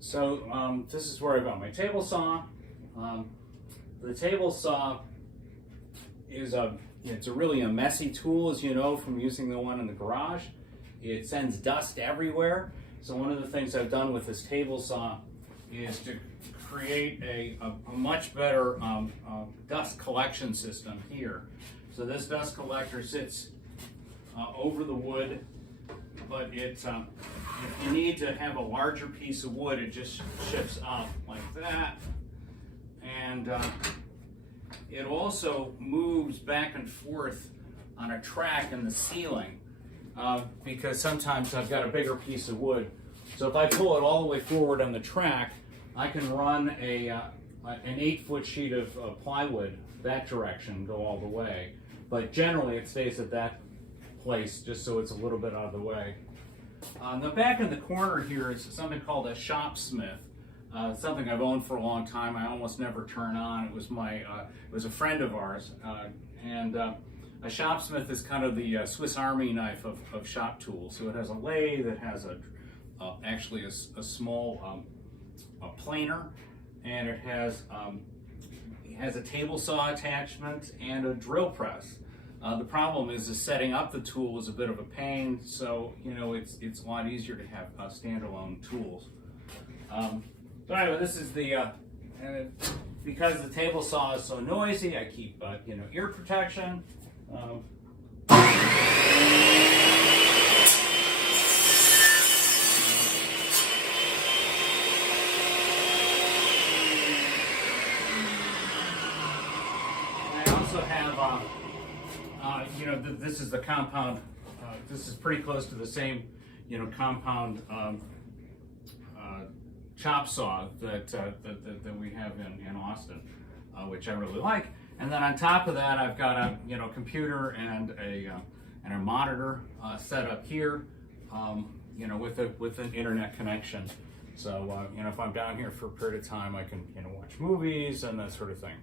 So this is where I got my table saw. The table saw is it's really a messy tool, as you know from using the one in the garage. It sends dust everywhere. So one of the things I've done with this table saw is to create a much better dust collection system here. So this dust collector sits over the wood, but it's if you need to have a larger piece of wood, it just shifts up like that, and it also moves back and forth on a track in the ceiling because sometimes I've got a bigger piece of wood. So if I pull it all the way forward on the track, I can run an 8-foot sheet of plywood that direction, go all the way. But generally it stays at that place just so it's a little bit out of the way. On the back in the corner here is something called a Shopsmith. Something I've owned for a long time. I almost never turn on. It was a friend of ours, and a Shopsmith is kind of the Swiss Army knife of shop tools. So it has a lathe, it has actually a small a planer, and it has a table saw attachment and a drill press. The problem is setting up the tool is a bit of a pain, so it's a lot easier to have standalone tools. So anyway, this is the because the table saw is so noisy, I keep ear protection. I also have this is the compound. This is pretty close to the same compound chop saw that we have in Austin, which I really like. And then on top of that, I've got a computer and a monitor set up here, with an internet connection. So if I'm down here for a period of time, I can watch movies and that sort of thing.